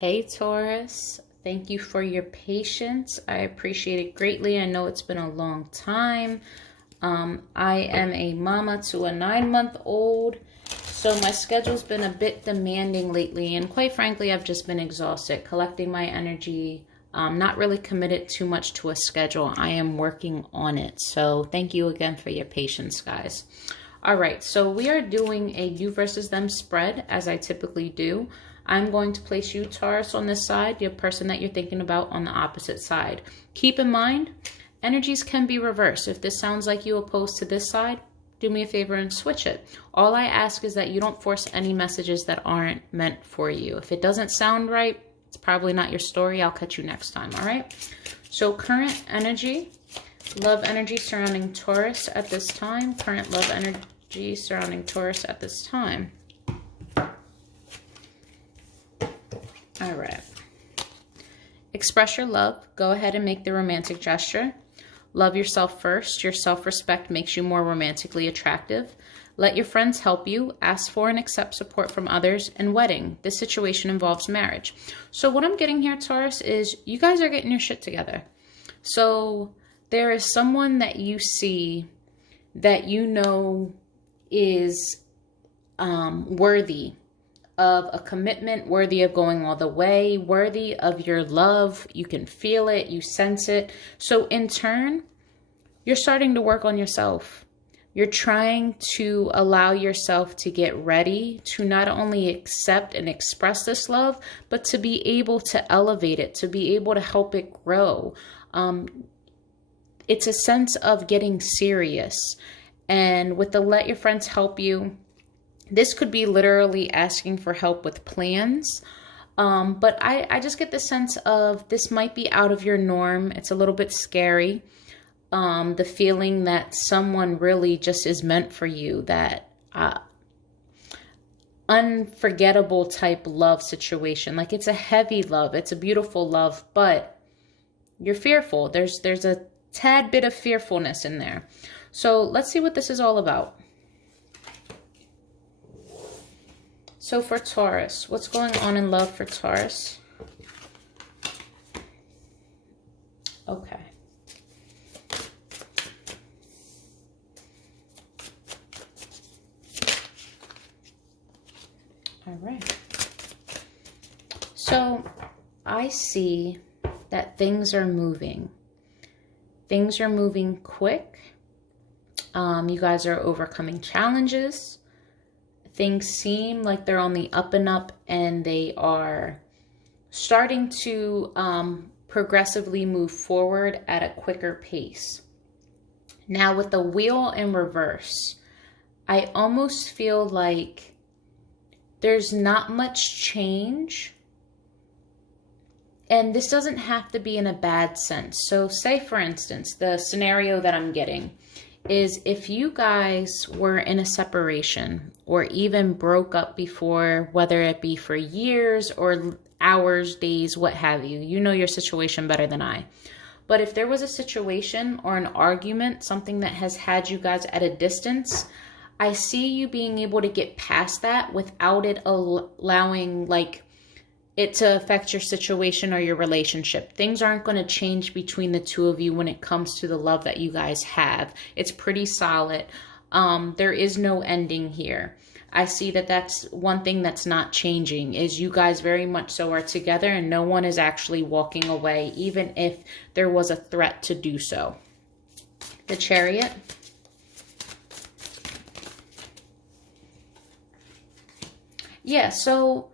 Hey Taurus, thank you for your patience. I appreciate it greatly. I know it's been a long time. I am a mama to a 9-month-old, so my schedule's been a bit demanding lately, and quite frankly, I've just been exhausted, collecting my energy, not really committed too much to a schedule. I am working on it, so thank you again for your patience, guys. All right, so we are doing a you versus them spread, as I typically do. I'm going to place you, Taurus, on this side, the person that you're thinking about on the opposite side. Keep in mind, energies can be reversed. If this sounds like you opposed to this side, do me a favor and switch it. All I ask is that you don't force any messages that aren't meant for you. If it doesn't sound right, it's probably not your story. I'll catch you next time, all right? So current energy, love energy surrounding Taurus at this time. Current love energy surrounding Taurus at this time. All right. Express your love. Go ahead and make the romantic gesture. Love yourself first. Your self-respect makes you more romantically attractive. Let your friends help you. Ask for and accept support from others. And wedding. This situation involves marriage. So what I'm getting here, Taurus, is you guys are getting your shit together. So there is someone that you see that you know is worthy of a commitment, worthy of going all the way, worthy of your love. You can feel it, you sense it. So in turn, you're starting to work on yourself. You're trying to allow yourself to get ready to not only accept and express this love, but to be able to elevate it, to be able to help it grow. It's a sense of getting serious. And with the let your friends help you, this could be literally asking for help with plans. But I just get the sense of this might be out of your norm. It's a little bit scary. The feeling that someone really just is meant for you, that unforgettable type love situation. Like it's a heavy love. It's a beautiful love, but you're fearful. There's a tad bit of fearfulness in there. So let's see what this is all about. So for Taurus, what's going on in love for Taurus? Okay. All right. So I see that things are moving. Things are moving quick. You guys are overcoming challenges. Things seem like they're on the up and up, and they are starting to progressively move forward at a quicker pace. Now with the wheel in reverse, I almost feel like there's not much change. And this doesn't have to be in a bad sense. So say, for instance, the scenario that I'm getting is if you guys were in a separation or even broke up before, whether it be for years or hours, days, what have you, you know your situation better than I. But if there was a situation or an argument, something that has had you guys at a distance, I see you being able to get past that without it allowing it to affect your situation or your relationship. Things aren't going to change between the two of you when it comes to the love that you guys have. It's pretty solid. There is no ending here. I see that that's one thing that's not changing, is you guys very much so are together and no one is actually walking away, even if there was a threat to do so. The Chariot. Yeah, so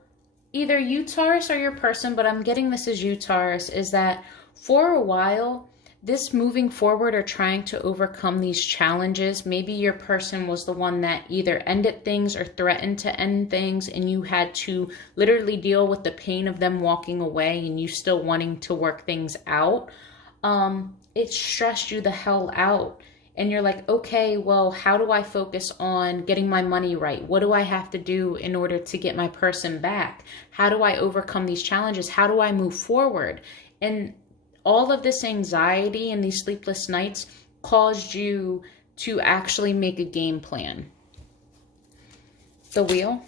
either you, Taurus, or your person, but I'm getting this as you, Taurus, is that for a while, this moving forward or trying to overcome these challenges, maybe your person was the one that either ended things or threatened to end things, and you had to literally deal with the pain of them walking away and you still wanting to work things out. It stressed you the hell out. And you're like, okay, well, how do I focus on getting my money right? What do I have to do in order to get my person back? How do I overcome these challenges? How do I move forward? And all of this anxiety and these sleepless nights caused you to actually make a game plan. The Wheel.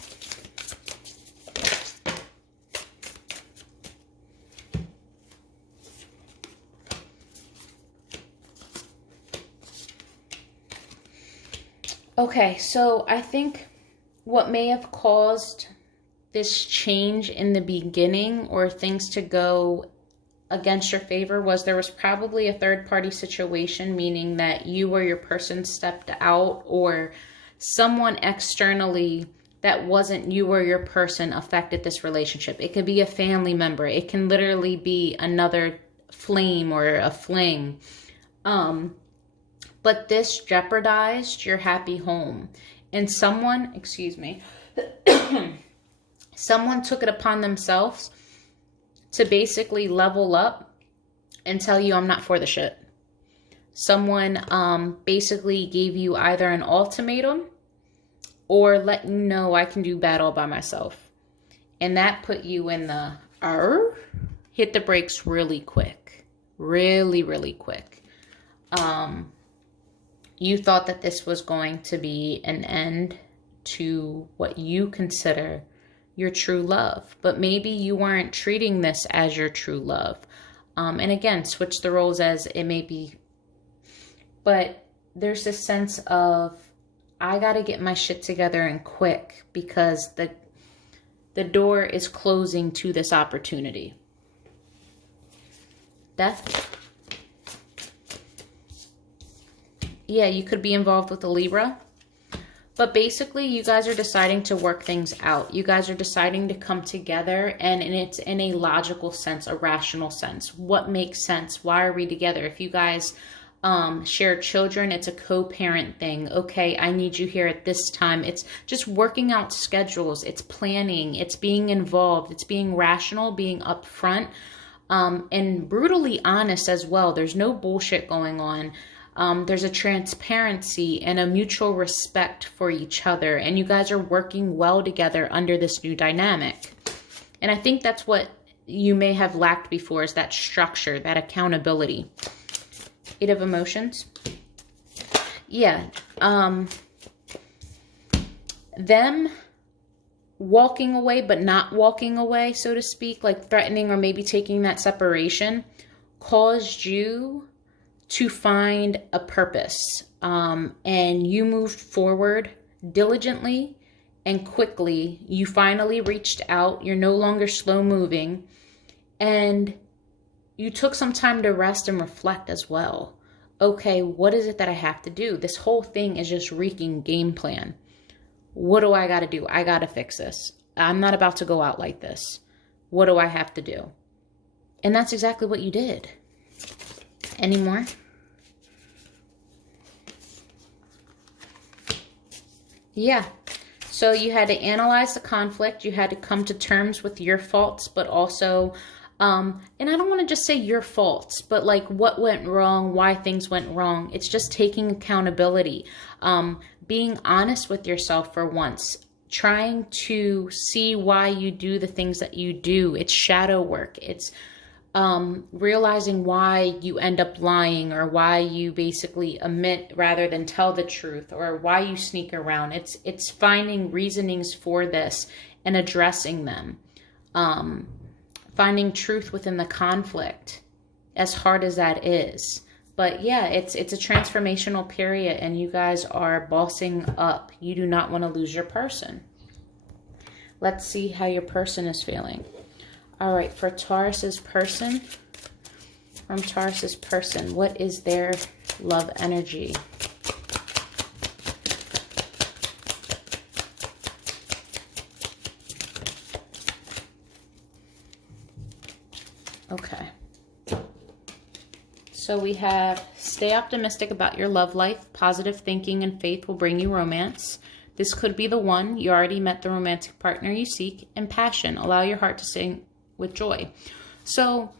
Okay, so I think what may have caused this change in the beginning or things to go against your favor was there was probably a third party situation, meaning that you or your person stepped out, or someone externally that wasn't you or your person affected this relationship. It could be a family member. It can literally be another flame or a fling. But this jeopardized your happy home. And someone, excuse me, someone took it upon themselves to basically level up and tell you, I'm not for the shit. Someone basically gave you either an ultimatum or let you know I can do bad all by myself. And that put you in the hit the brakes really quick. Really, really quick. You thought that this was going to be an end to what you consider your true love. But maybe you weren't treating this as your true love. And again, switch the roles as it may be. But there's this sense of, I got to get my shit together and quick because the door is closing to this opportunity. Death. Yeah, you could be involved with a Libra. But basically, you guys are deciding to work things out. You guys are deciding to come together, and it's in a logical sense, a rational sense. What makes sense? Why are we together? If you guys share children, it's a co-parent thing. Okay, I need you here at this time. It's just working out schedules. It's planning. It's being involved. It's being rational, being upfront, and brutally honest as well. There's no bullshit going on. There's a transparency and a mutual respect for each other. And you guys are working well together under this new dynamic. And I think that's what you may have lacked before, is that structure, that accountability. 8 of Emotions. Yeah. Them walking away, but not walking away, so to speak, like threatening or maybe taking that separation, caused you to find a purpose. And you moved forward diligently and quickly. You finally reached out. You're no longer slow moving. And you took some time to rest and reflect as well. Okay, what is it that I have to do? This whole thing is just wreaking game plan. What do I got to do? I got to fix this. I'm not about to go out like this. What do I have to do? And that's exactly what you did. Any more? Yeah. So you had to analyze the conflict. You had to come to terms with your faults, but also, and I don't want to just say your faults, but like what went wrong, why things went wrong. It's just taking accountability, being honest with yourself for once, trying to see why you do the things that you do. It's shadow work. It's realizing why you end up lying, or why you basically omit rather than tell the truth, or why you sneak around. It's finding reasonings for this and addressing them. Finding truth within the conflict, as hard as that is. But yeah, it's a transformational period, and you guys are bossing up. You do not want to lose your person. Let's see how your person is feeling. All right, for Taurus's person, from Taurus's person, what is their love energy? Okay. So we have, stay optimistic about your love life. Positive thinking and faith will bring you romance. This could be the one. You already met the romantic partner you seek. And passion, allow your heart to sing with joy. So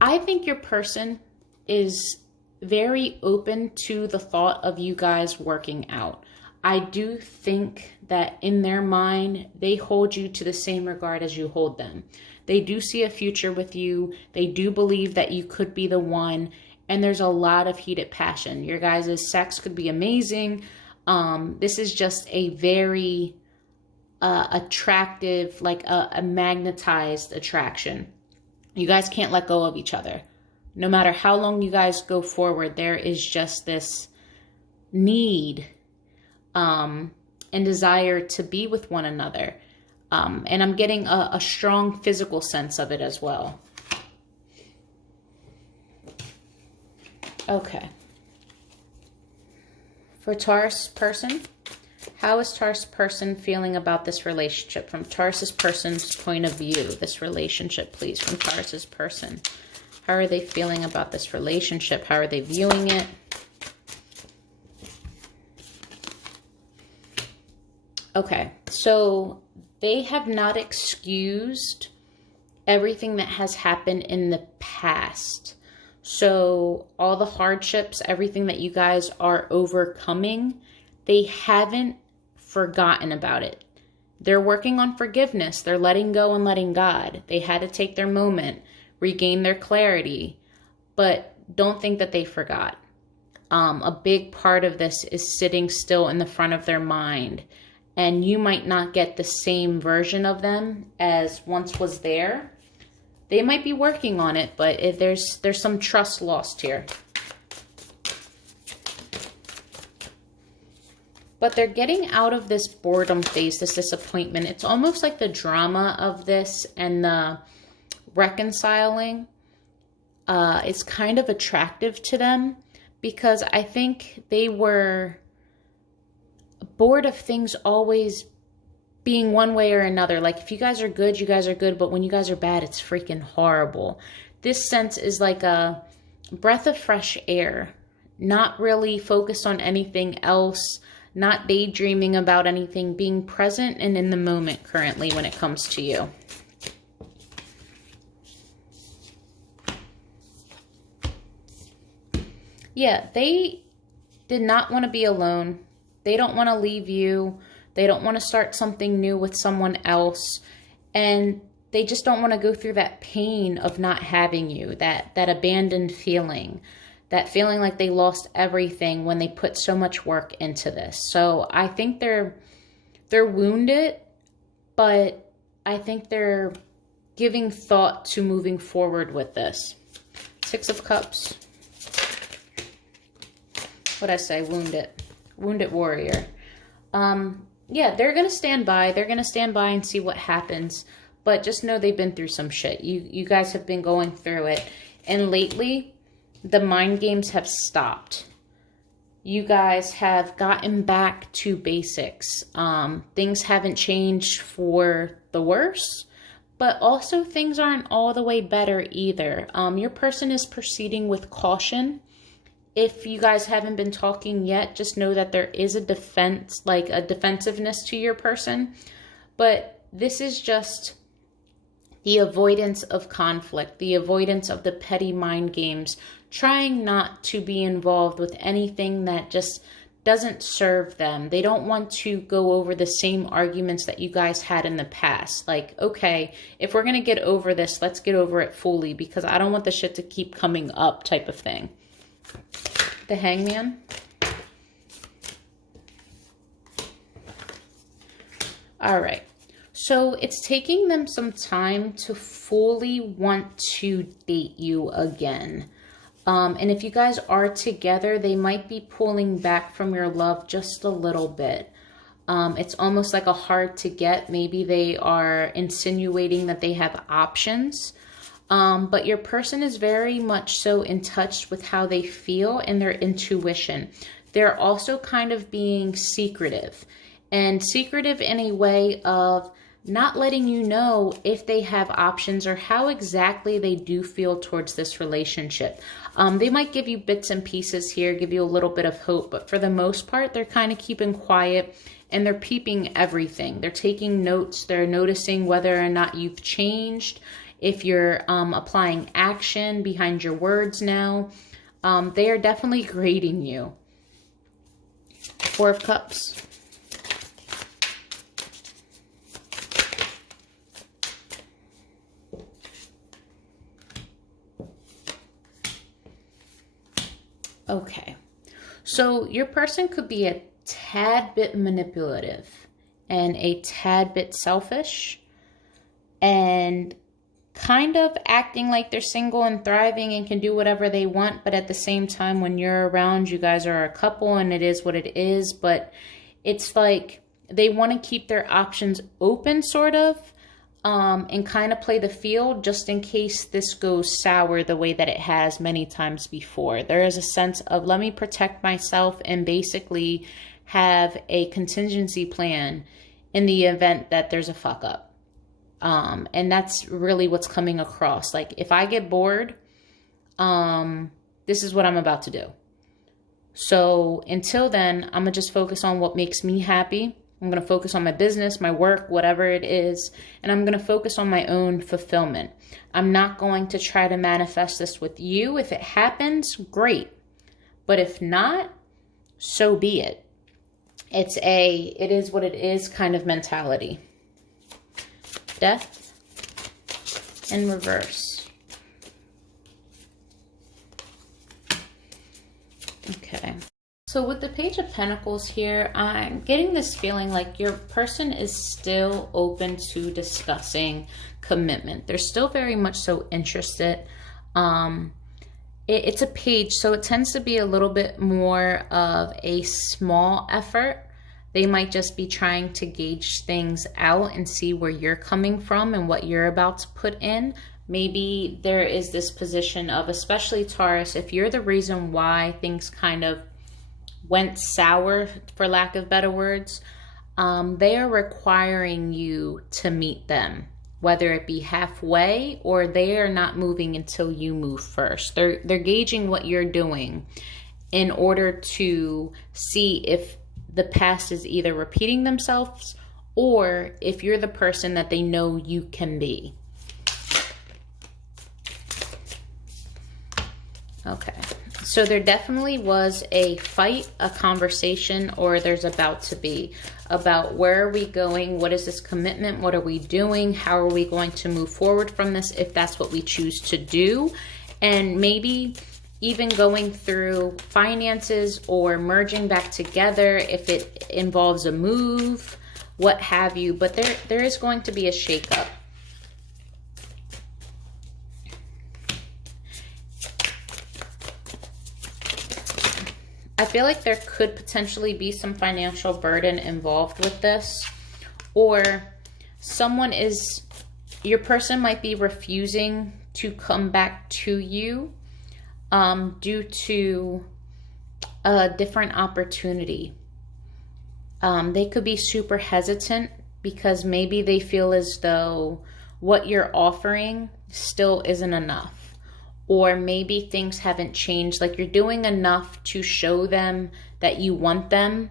I think your person is very open to the thought of you guys working out. I do think that in their mind, they hold you to the same regard as you hold them. They do see a future with you. They do believe that you could be the one. And there's a lot of heated passion. Your guys' sex could be amazing. This is just a very attractive, like a magnetized attraction. You guys can't let go of each other. No matter how long you guys go forward, there is just this need and desire to be with one another. And I'm getting a strong physical sense of it as well. Okay. For Taurus person, how is Taurus person feeling about this relationship? From Taurus person's point of view, this relationship, please, from Taurus person. How are they feeling about this relationship? How are they viewing it? Okay, so they have not excused everything that has happened in the past. So all the hardships, everything that you guys are overcoming, they haven't forgotten about it. They're working on forgiveness. They're letting go and letting God. They had to take their moment, regain their clarity, but don't think that they forgot. A big part of this is sitting still in the front of their mind. And you might not get the same version of them as once was there. They might be working on it, but there's some trust lost here. But they're getting out of this boredom phase, this disappointment. It's almost like the drama of this and the reconciling is kind of attractive to them, because I think they were bored of things always being one way or another. Like, if you guys are good, you guys are good, but when you guys are bad, it's freaking horrible. This sense is like a breath of fresh air, not really focused on anything else, not daydreaming about anything, being present and in the moment currently when it comes to you. Yeah, they did not want to be alone. They don't want to leave you. They don't want to start something new with someone else. And they just don't want to go through that pain of not having you, that abandoned feeling, that feeling like they lost everything when they put so much work into this. So I think they're wounded, but I think they're giving thought to moving forward with this. Six of Cups. What'd I say? Wounded. Wounded warrior. Yeah, they're going to stand by. They're going to stand by and see what happens. But just know they've been through some shit. You guys have been going through it. And lately, the mind games have stopped. You guys have gotten back to basics. Things haven't changed for the worse. But also, things aren't all the way better either. Your person is proceeding with caution. If you guys haven't been talking yet, just know that there is a defense, like a defensiveness to your person. But this is just the avoidance of conflict, the avoidance of the petty mind games, trying not to be involved with anything that just doesn't serve them. They don't want to go over the same arguments that you guys had in the past. Like, okay, if we're going to get over this, let's get over it fully, because I don't want the shit to keep coming up type of thing. The Hangman. All right. So it's taking them some time to fully want to date you again. And if you guys are together, they might be pulling back from your love just a little bit. It's almost like a hard to get. Maybe they are insinuating that they have options. But your person is very much so in touch with how they feel and their intuition. They're also kind of being secretive. And secretive in a way of not letting you know if they have options or how exactly they do feel towards this relationship. They might give you bits and pieces here, give you a little bit of hope, but for the most part, they're kind of keeping quiet and they're peeping everything. They're taking notes. They're noticing whether or not you've changed, if you're applying action behind your words now. They are definitely grading you. Four of Cups. Okay, so your person could be a tad bit manipulative and a tad bit selfish and kind of acting like they're single and thriving and can do whatever they want. But at the same time, when you're around, you guys are a couple and it is what it is. But it's like they want to keep their options open, sort of, and kind of play the field just in case this goes sour the way that it has many times before. There is a sense of, let me protect myself and basically have a contingency plan in the event that there's a fuck up. And that's really what's coming across. Like, if I get bored, this is what I'm about to do. So until then, I'm going to just focus on what makes me happy. I'm going to focus on my business, my work, whatever it is. And I'm going to focus on my own fulfillment. I'm not going to try to manifest this with you. If it happens, great. But if not, so be it. It is what it is kind of mentality. Death in reverse. Okay. So with the Page of Pentacles here, I'm getting this feeling like your person is still open to discussing commitment. They're still very much so interested. It's a page, so it tends to be a little bit more of a small effort. They might just be trying to gauge things out and see where you're coming from and what you're about to put in. Maybe there is this position of, especially Taurus, if you're the reason why things kind of went sour, for lack of better words, they are requiring you to meet them, whether it be halfway or they are not moving until you move first. They're gauging what you're doing in order to see if the past is either repeating themselves or if you're the person that they know you can be. Okay, so there definitely was a fight, a conversation, or there's about to be, about where are we going? What is this commitment? What are we doing? How are we going to move forward from this if that's what we choose to do? And maybe even going through finances or merging back together if it involves a move, what have you. But there is going to be a shakeup. I feel like there could potentially be some financial burden involved with this, or your person might be refusing to come back to you due to a different opportunity. They could be super hesitant because maybe they feel as though what you're offering still isn't enough. Or maybe things haven't changed, like you're doing enough to show them that you want them,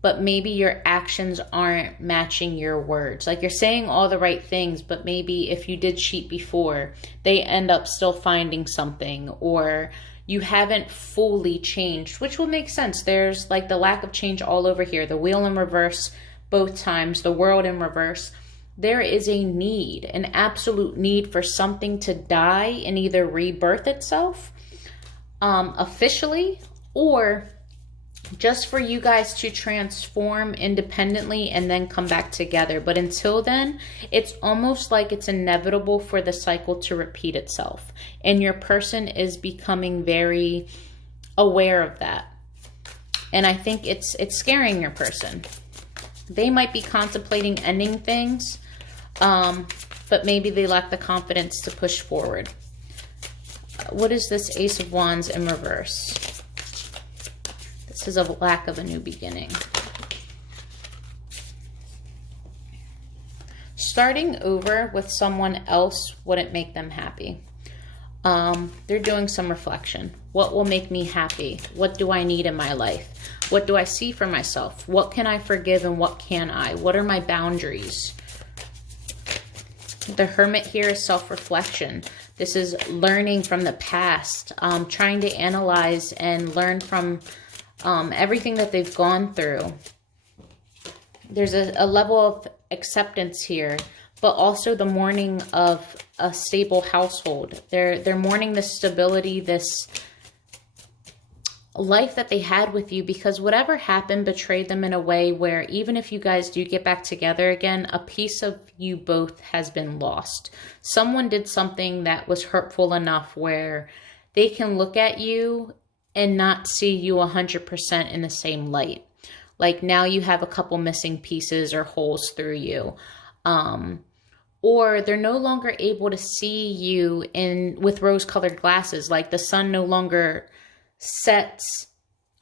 but maybe your actions aren't matching your words. Like you're saying all the right things, but maybe if you did cheat before, they end up still finding something, or you haven't fully changed, which will make sense. There's like the lack of change all over here, the wheel in reverse both times, the world in reverse. There is a need, an absolute need for something to die and either rebirth itself officially, or just for you guys to transform independently and then come back together. But until then, it's almost like it's inevitable for the cycle to repeat itself. And your person is becoming very aware of that. And I think it's scaring your person. They might be contemplating ending things, but maybe they lack the confidence to push forward. What is this Ace of Wands in reverse? This is a lack of a new beginning. Starting over with someone else wouldn't make them happy. They're doing some reflection. What will make me happy? What do I need in my life? What do I see for myself? What can I forgive and what can I? What are my boundaries? The Hermit here is self-reflection. This is learning from the past, trying to analyze and learn from everything that they've gone through. There's a level of acceptance here, but also the mourning of a stable household. They're mourning this stability, this life that they had with you, because whatever happened betrayed them in a way where even if you guys do get back together again, a piece of you both has been lost. Someone did something that was hurtful enough where they can look at you and not see you 100% in the same light. Like now you have a couple missing pieces or holes through you. Or they're no longer able to see you with rose-colored glasses. Like the sun no longer sets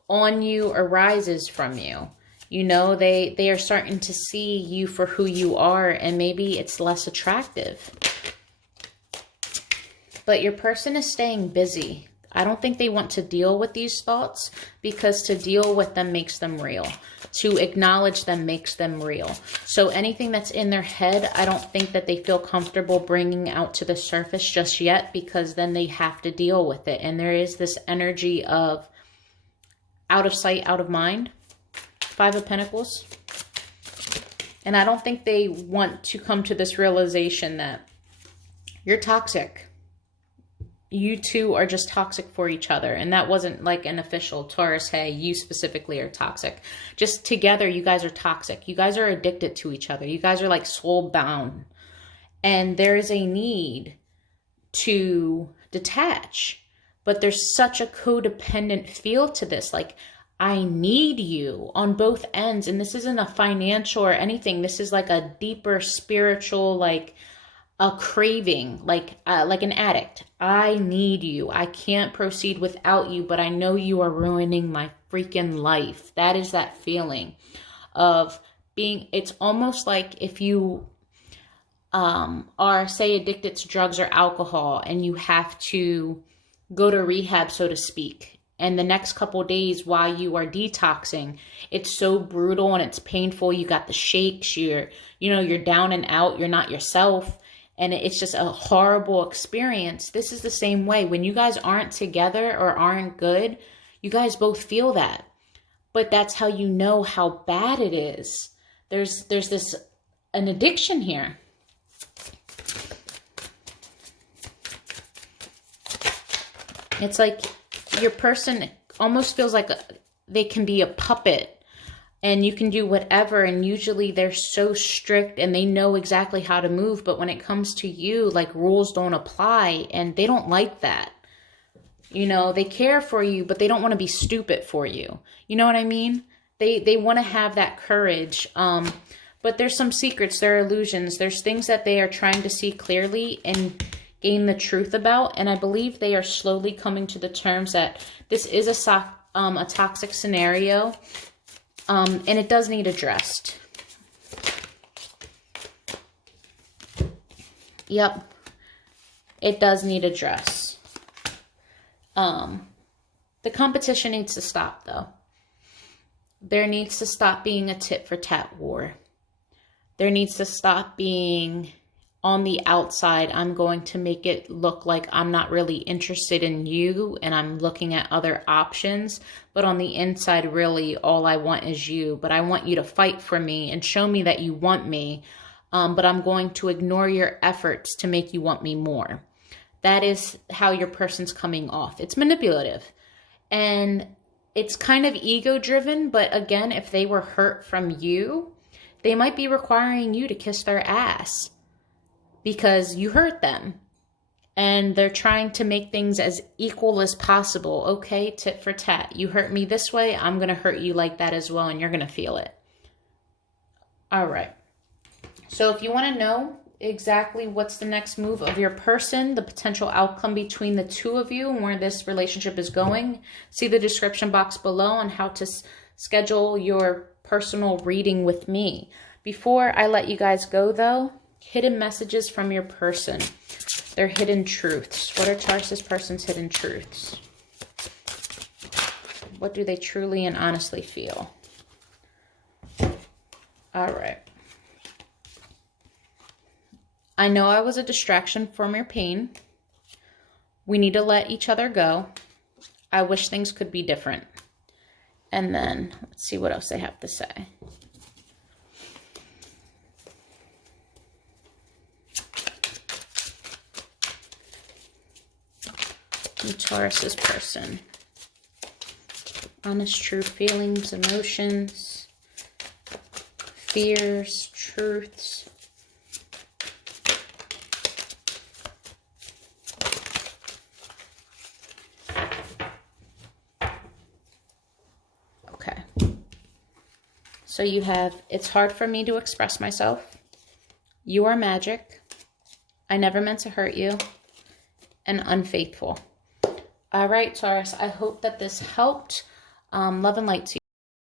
on you or rises from you. You know, they are starting to see you for who you are, and maybe it's less attractive. But your person is staying busy. I don't think they want to deal with these thoughts, because to deal with them makes them real. To acknowledge them makes them real. So anything that's in their head, I don't think that they feel comfortable bringing out to the surface just yet, because then they have to deal with it. And there is this energy of out of sight, out of mind. 5 of Pentacles. And I don't think they want to come to this realization that you're toxic. You two are just toxic for each other. And that wasn't like an official Taurus, hey, you specifically are toxic. Just together, you guys are toxic. You guys are addicted to each other. You guys are like soul bound. And there is a need to detach. But there's such a codependent feel to this. Like, I need you on both ends. And this isn't a financial or anything. This is like a deeper spiritual, like a craving, like an addict. I need you. I can't proceed without you, but I know you are ruining my freaking life. That is that feeling of being, it's almost like if you are, say, addicted to drugs or alcohol, and you have to go to rehab, so to speak. And the next couple of days while you are detoxing, it's so brutal and it's painful. You got the shakes, you're down and out, you're not yourself. And it's just a horrible experience. This is the same way. When you guys aren't together or aren't good, you guys both feel that. But that's how you know how bad it is. There's an addiction here. It's like your person almost feels like they can be a puppet. And you can do whatever, and usually they're so strict and they know exactly how to move. But when it comes to you, like, rules don't apply, and they don't like that. You know, they care for you, but they don't want to be stupid for you. You know what I mean? They want to have that courage. But there's some secrets, there are illusions. There's things that they are trying to see clearly and gain the truth about. And I believe they are slowly coming to the terms that this is a toxic scenario. And it does need addressed. Yep. It does need addressed. The competition needs to stop, though. There needs to stop being a tit for tat war. There needs to stop being on the outside, I'm going to make it look like I'm not really interested in you and I'm looking at other options. But on the inside, really, all I want is you. But I want you to fight for me and show me that you want me. But I'm going to ignore your efforts to make you want me more. That is how your person's coming off. It's manipulative. And it's kind of ego-driven. But again, if they were hurt from you, they might be requiring you to kiss their ass. Because you hurt them. And they're trying to make things as equal as possible. Okay, tit for tat. You hurt me this way, I'm going to hurt you like that as well. And you're going to feel it. All right. So if you want to know exactly what's the next move of your person, the potential outcome between the two of you, and where this relationship is going, see the description box below on how to schedule your personal reading with me. Before I let you guys go, though, hidden messages from your person. Their hidden truths. What are Taurus' person's hidden truths? What do they truly and honestly feel? All right. I know I was a distraction from your pain. We need to let each other go. I wish things could be different. And then let's see what else they have to say. Taurus's person. Honest, true feelings, emotions, fears, truths. Okay. So you have, it's hard for me to express myself. You are magic. I never meant to hurt you. And unfaithful. All right, Taurus, I hope that this helped. Love and light to you.